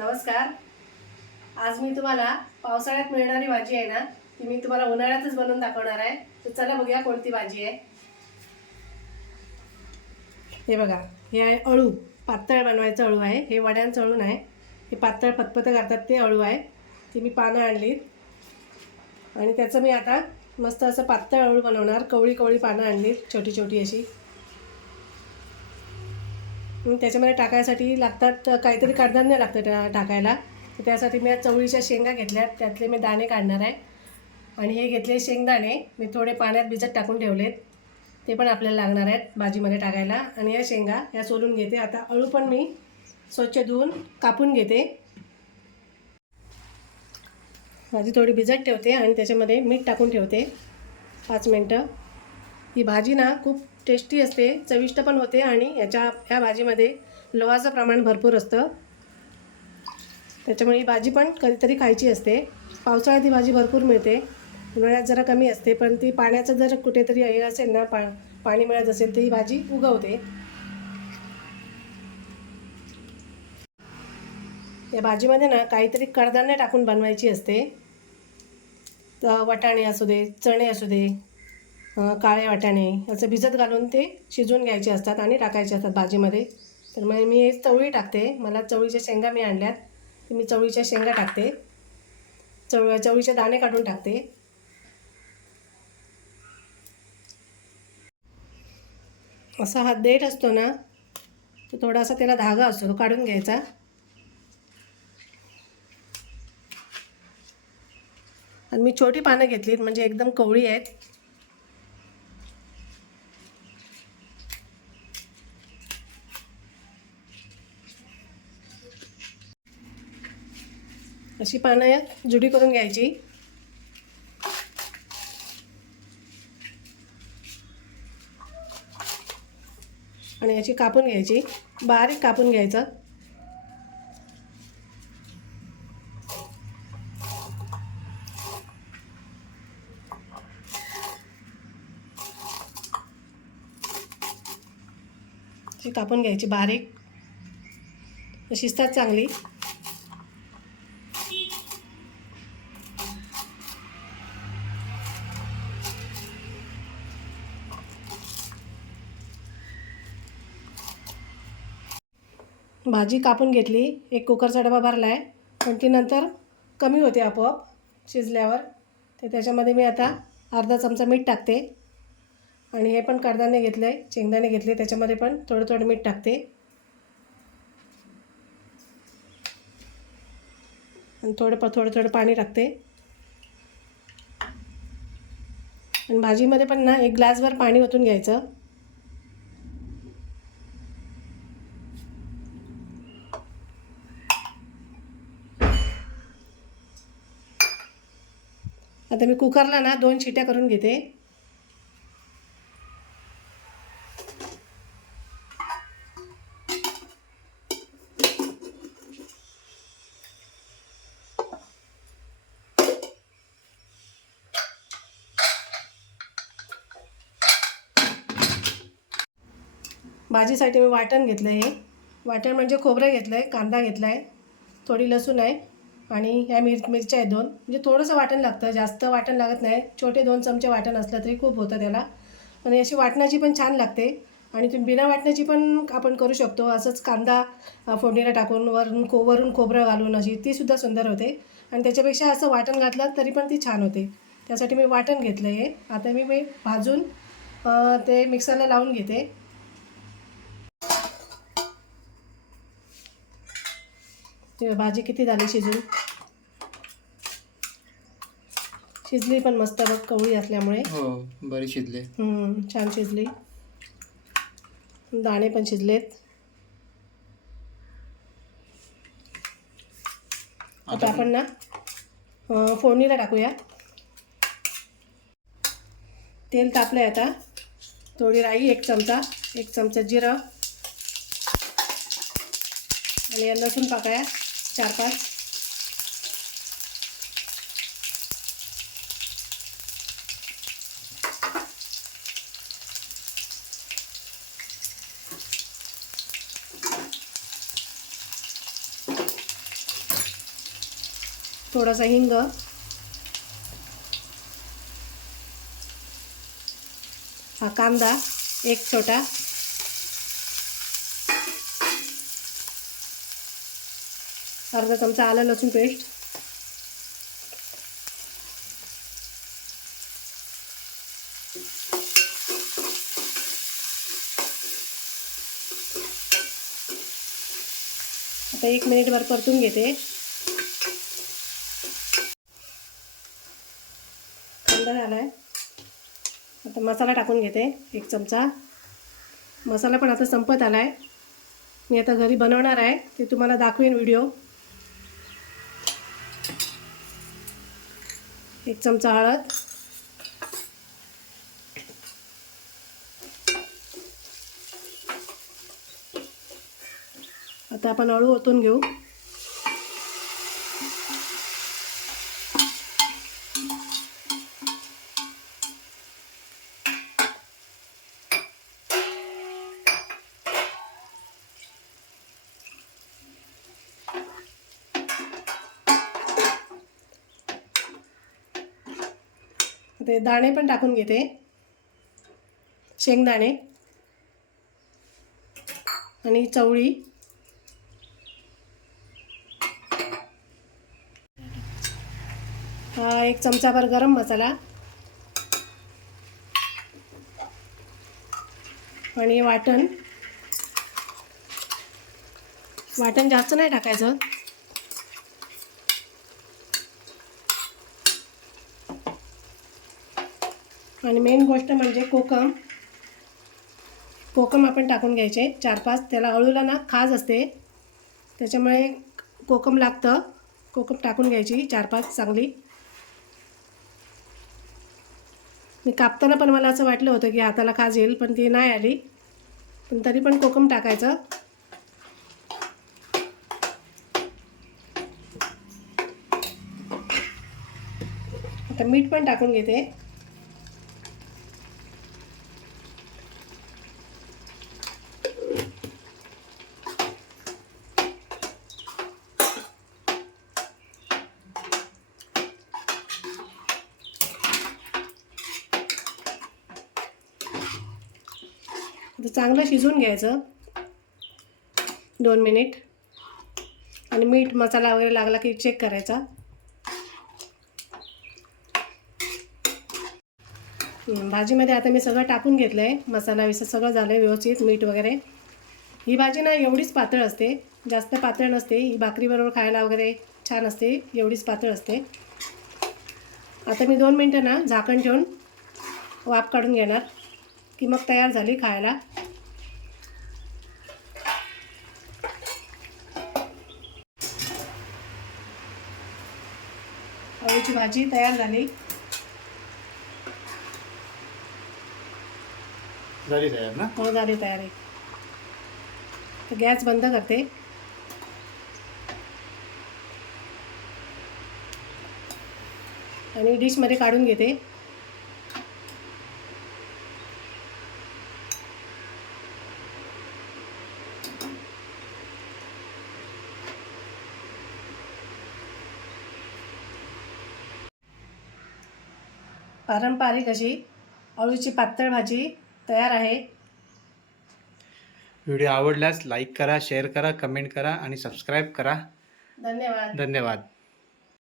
नमस्कार. आज मी तुम्हाला पावसाळ्यात मिळणारी भाजी आहे ना ती मी तुम्हाला उन्हाळ्यातच बनवून दाखवणार आहे. तर चला बघूया कोणती भाजी आहे. हे बघा हे आहे अळू. पातळ बनवायचं अळू आहे. हे वड्यांचं अळू नाही हे पातळ पतपतं करतात ते अळू आहे. ती मी पानं आणलीत. आणि त्याचं मी आता मस्त असं पातळ अळू बनवणार. कवळी कवळी पानं आणली छोटी छोटी अशी. त्याच्यामध्ये टाकायसाठी लागतात काहीतरी कडधान्य लागतं त्या टाकायला. तर त्यासाठी मी आज चवळीच्या शेंगा घेतल्यात त्यातले मी दाणे काढणार आहे. आणि हे घेतले शेंगदाणे मी थोडे पाण्यात भिजत टाकून ठेवलेत. ते पण आपल्याला लागणार आहेत भाजीमध्ये टाकायला. आणि या शेंगा या सोलून घेते. आता अळू पण मी स्वच्छ धुवून कापून घेते. भाजी थोडी भिजत ठेवते आणि त्याच्यामध्ये मीठ टाकून ठेवते. पाच मिनटं. ही भाजी ना खूप टेस्टी असते चविष्ट पण होते आणि याच्या ह्या भाजीमध्ये लोहाचं प्रमाण भरपूर असतं. त्याच्यामुळे ही भाजी पण कधीतरी खायची असते. पावसाळ्यात ही भाजी भरपूर मिळते. उन्हाळ्यात जरा कमी असते पण ती पाण्याचं जर कुठेतरी हे असेल ना पा पाणी मिळत असेल तर ही भाजी उगवते. या भाजीमध्ये ना काहीतरी कडधान्य टाकून बनवायची असते. तर असू दे चणे असू दे काळे वाटाणे असं भिजत घालून ते शिजवून घ्यायचे असतात आणि टाकायचे असतात भाजीमध्ये. तर मग मी हे चवळी टाकते. मला चवळीच्या शेंगा मी आणल्यात. तर मी चवळीच्या शेंगा टाकते. चव चवळीचे दाणे काढून टाकते. असा हा देठ असतो ना तो थोडासा त्याला धागा असतो तो काढून घ्यायचा. आणि मी छोटी पानं घेतलीत म्हणजे एकदम कवळी आहेत. अशी पानं यात जुडी करून घ्यायची. आणि याची कापून घ्यायची. बारीक कापून घ्यायचं. कापून घ्यायची बारीक. शिजतात चांगली. भाजी कापून घेतली. एक कुकरचा डबा भरला आहे पण ती नंतर कमी होते आपोआप शिजल्यावर. तर त्याच्यामध्ये मी आता अर्धा चमचा मीठ टाकते. आणि हे पण कडधान्य घेतलं आहे शेंगदाणे घेतले. त्याच्यामध्ये पण थोडं थोडं मीठ टाकते. आणि थोडं प थोडं थोडं पाणी टाकते. आणि भाजीमध्ये पण ना एक ग्लासभर पाणी ओतून घ्यायचं. आता मी कुकरला ना दोन शिट्या करून घेते. भाजीसाठी मी वाटण घेतलं आहे वाटण म्हणजे खोबरं घेतलं आहे कांदा घेतला आहे थोडी लसूण आहे. आणि ह्या मिर मिरच्या आहेत दोन. म्हणजे थोडंसं वाटण लागतं जास्त वाटण लागत नाही. छोटे दोन चमचे वाटण असलं तरी खूप होतं त्याला. आणि अशी वाटणाची पण छान लागते. आणि तुम्ही बिना वाटण्याची पण आपण करू शकतो. असंच कांदा फोडणीला टाकून वरून खो वरून खोबरं घालून अशी तीसुद्धा सुंदर होते. आणि त्याच्यापेक्षा असं वाटण घातलं तरी पण ती छान होते. त्यासाठी मी वाटण घेतलं आहे आता मी मी भाजून ते मिक्सरला लावून घेते. ते भाजी किती झाली शिजून? शिजली पण मस्त बघ कवळी असल्यामुळे. हो बरे शिजले. छान शिजली. दाणे पण शिजलेत. आता आपण ना फोडणीला टाकूया. तेल तापलंय आता. थोडी राई एक चमचा एक चमचा जिरं. आणि या लसूण पाकळ्या. चार पाच थोडासा हिंग. हा कांदा एक छोटा. अर्धा चमचा आलं लसूण पेस्ट. आता एक मिनिटभर परतून घेते. कांदा झाला आहे आता मसाला टाकून घेते एक चमचा. मसाला पण आता संपत आला आहे मी आता घरी बनवणार आहे ते तुम्हाला दाखवेन व्हिडिओ एक चमचा हळद. आता आपण अळू ओतून घेऊ. ते दाणे पण टाकून घेते. शेंगदाणे. आणि चवळी. हा एक चमचाभर गरम मसाला. आणि वाटण. वाटण जास्त नाही टाकायचं. आणि मेन गोष्ट म्हणजे कोकम. कोकम आपण टाकून घ्यायचे. चार पाच त्याला अळूला ना खाज असते. त्याच्यामुळे कोकम लागतं. कोकम टाकून घ्यायची. चार पाच चांगली. मी कापताना पण मला असं वाटलं होतं की हाताला खाज येईल पण ती नाही आली. पण तरी पण कोकम टाकायचं. आता मीठ पण टाकून घेते. आता चांगलं शिजवून घ्यायचं. दोन मिनिट. आणि मीठ मसाला वगैरे लागला की चेक करायचा. भाजीमध्ये आता मी सगळं टाकून घेतलं आहे मसाला विसा सगळं झालं आहे व्यवस्थित मीठ वगैरे. ही भाजी ना एवढीच पातळ असते. जास्त पातळ नसते. ही भाकरीबरोबर खायला वगैरे छान असते. एवढीच पातळ असते. आता मी दोन मिनटं ना झाकण ठेवून वाफ काढून घेणार. की मग तयार झाली खायला. अळूची भाजी तयार झाली. झाली तयार ना? हो झाली तयारी तर गॅस बंद करते. आणि डिशमध्ये काढून घेते. पारंपरिक अशी अळूची पातळ भाजी तयार आहे. व्हिडिओ आवडल्यास लाईक करा शेअर करा कमेंट करा आणि सबस्क्राईब करा. धन्यवाद. धन्यवाद.